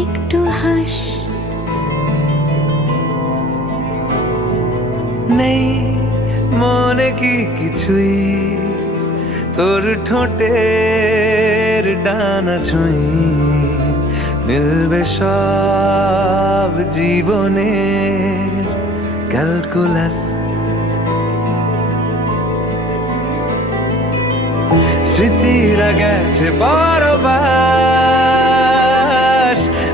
একটু হাস। নেই মনে কি কিছুই, তোর ঠোঁটের ডানা ছুঁই মিলবে সব জীবনের ক্যালকুলাস। স্মৃতিরা গেছে পরবাস,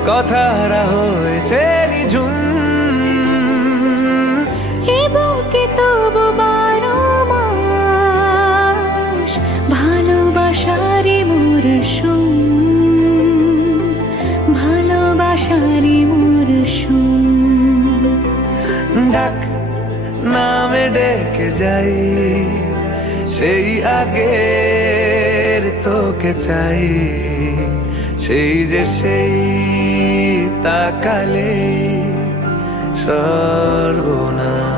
কথারা হয়েছে নিঝুম। এ বুকে তবু 12 মাস ভালোবাসারই মরশুম, ভালোবাসারই মরশুম। ডাক নামে ডেকে যাই, সেই আগের তোকে চাই। সেই যে সেই তাকালে সর্বনাশ।